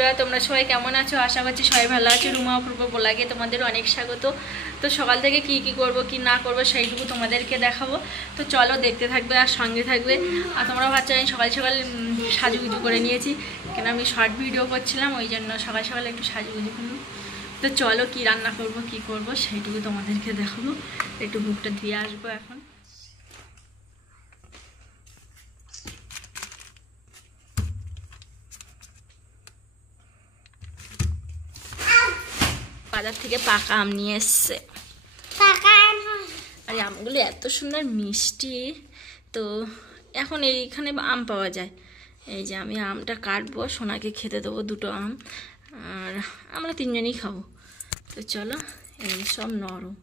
বন্ধুরা, তোমরা সবাই কেমন আছো? আশা করছি সবাই ভালো আছো। রুমা অপূর্ব ব্লগে তোমাদের অনেক স্বাগত। তো সকাল থেকে কি করব কি না করব সেইটুকু তোমাদেরকে দেখাবো। তো চলো দেখতে থাকবে আর সঙ্গে থাকবে। আর তোমরা ভাবছো আমি সকাল সকাল সাজুগুজু করে নিয়েছি, কেন আমি শর্ট ভিডিও করছিলাম, ওই জন্য সকাল সকাল একটু সাজুগুজু করলাম। তো চলো কি রান্না করব কি করব সেইটুকু তোমাদেরকে দেখাবো। একটু মুখটা ধুয়ে আসবো এখন। বাজার থেকে পাকা আম নিয়ে এসছে। আর আমগুলো এত সুন্দর মিষ্টি। তো এখন এইখানে আম পাওয়া যায়। এই যে আমি আমটা কাটবো, সোনাকে খেতে দেবো দুটো আম, আর আমরা তিনজনই খাবো। তো চলো, এই সব নরম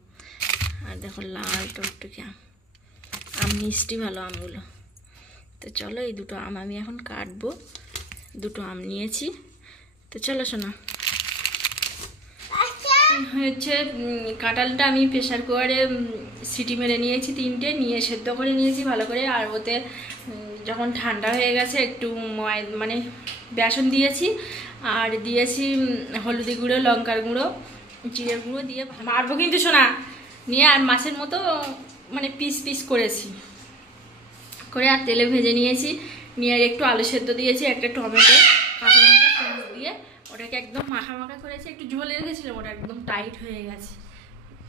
আর দেখো লাল টকটকে আম, মিষ্টি ভালো আমগুলো। তো চলো এই দুটো আম আমি এখন কাটবো। দুটো আম নিয়েছি। তো চলো সোনা। হচ্ছে কাঁঠালটা আমি প্রেশার কুকারে সিটি মেরে নিয়েছি, 3টে নিয়ে সেদ্ধ করে নিয়েছি ভালো করে। আর ওতে যখন ঠান্ডা হয়ে গেছে একটু মানে বেসন দিয়েছি, আর দিয়েছি হলুদি গুঁড়ো, লঙ্কার গুঁড়ো, জিরের গুঁড়ো দিয়ে মারবো কিন্তু সোনা নিয়ে, আর মাছের মতো মানে পিস পিস করেছি করে, আর তেলে ভেজে নিয়েছি। নিয়ে একটু আলু সেদ্ধ দিয়েছি, একটা টমেটো, কাঁচা লঙ্কা, পেঁয়াজ দিয়ে ওটাকে একদম মাখা মাখা করেছি। একটু ঝোল রেখেছিলাম, ওটা একদম টাইট হয়ে গেছে।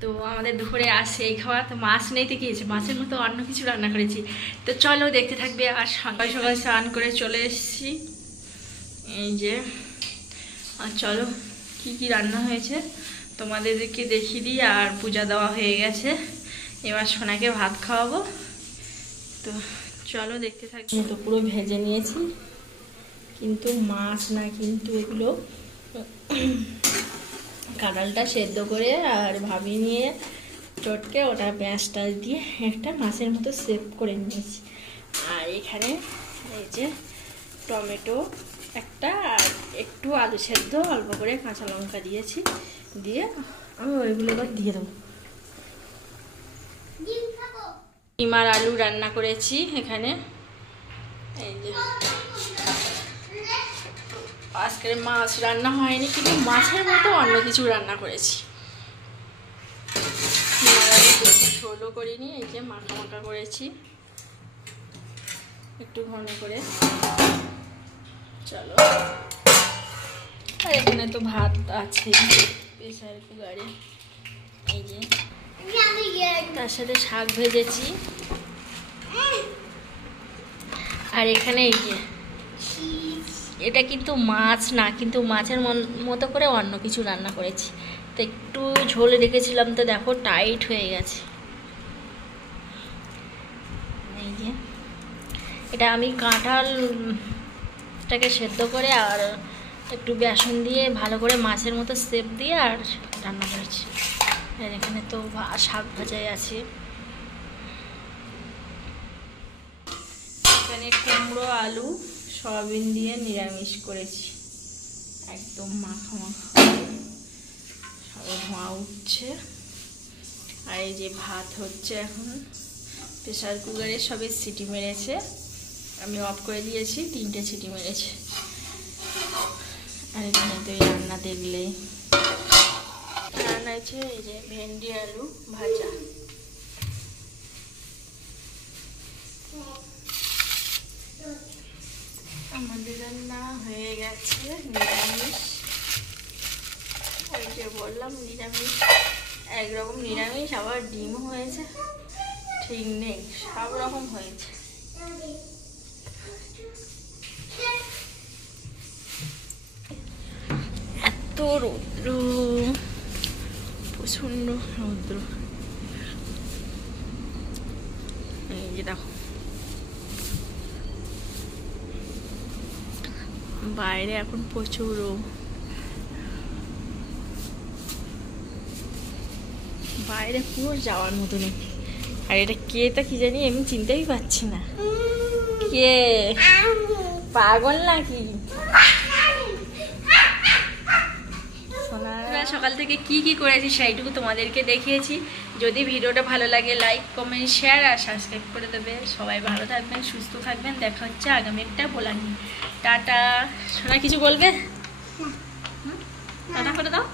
তো আমাদের দুপুরে আসে এই খাওয়া। তো মাছ নেই তো খেয়েছি, মাছের মতো অন্য কিছু রান্না করেছি। তো চলো দেখতে থাকবে। আর সকাল সকাল স্নান করে চলে এসেছি এই যে। আর চলো কি কি রান্না হয়েছে তোমাদেরকে দেখিয়ে দিই। আর পূজা দেওয়া হয়ে গেছে, এবার সোনাকে ভাত খাওয়াবো। তো চলো দেখতে থাকি। তো পুরো ভেজে নিয়েছি, কিন্তু মাছ না, কিন্তু এগুলো কাঁঠালটা সেদ্ধ করে আর ভাবিয়ে নিয়ে চটকে ওটা পেঁয়াজ টাচ দিয়ে একটা মাছের মতো সেভ করে নিয়েছি। আর এখানে এই যে টমেটো একটা, আর একটু আলু সেদ্ধ অল্প করে কাঁচা লঙ্কা দিয়েছি, দিয়ে আমি ওইগুলো এবার দিয়ে দেবো। ডিম আর আলু রান্না করেছি এখানে। এই যে আজকে মাছ রান্না হয়নি, কিন্তু মাছের মতো অন্য কিছু রান্না করেছি। ঝোলও করিনি, এই যে মাখা মাখা করেছি একটু ঘন করে। চলো, আর এখানে তো ভাত আছে প্রেসার কুকারে, এই যে তার সাথে শাক ভেজেছি। আর এখানে এই যে এটা কিন্তু মাছ না, কিন্তু মাছের মতো করে অন্য কিছু রান্না করেছি। তো একটু ঝোল রেখেছিলাম, তো দেখো টাইট হয়ে গেছে। এই যে এটা আমি কাঁঠালটাকে সেদ্ধ করে আর একটু বেসন দিয়ে ভালো করে মাছের মতো সেপ দিয়ে আর রান্না করেছি। আর এখানে তো শাক ভাজাই আছে। এখানে কুমড়ো, আলু, সয়াবিন দিয়ে নিরামিষ করেছি, একদম মাখা মাখা, সব ধোঁয়া উঠছে। আর এই যে ভাত হচ্ছে এখন প্রেসার কুকারে, সবে সিটি মেরেছে, আমি অফ করে দিয়েছি, 3টে সিটি মেরেছে। আর এখানে তো এই রান্না দেখলে রান্না হয়েছে এই যে ভেন্ডি আলু ভাজা। আমাদের রান্না হয়ে গেছে নিরামিষ। ওই যে বললাম নিরামিষ, একরকম নিরামিষ, আবার ডিম হয়েছে, ঠিক নেই, সব রকম হয়েছে। এত রৌদ্র, প্রচন্ড রৌদ্র। এই যে দেখো বাইরে এখন প্রচুর রোদ, বাইরে পুরো যাওয়ার মতো নেই। আর এটা কে তা কি জানি, আমি চিনতেই পারছি না কে, পাগল নাকি? সকাল থেকে কি করেছি সেইটুকু তোমাদেরকে দেখিয়েছি। যদি ভিডিওটা ভালো লাগে লাইক, কমেন্ট, শেয়ার আর সাবস্ক্রাইব করে দেবে। সবাই ভালো থাকবেন, সুস্থ থাকবেন। দেখা হচ্ছে আগামী একটা ব্লগ নিয়ে। টাটা। সোনা কিছু বলবে? টাটা করে দাও।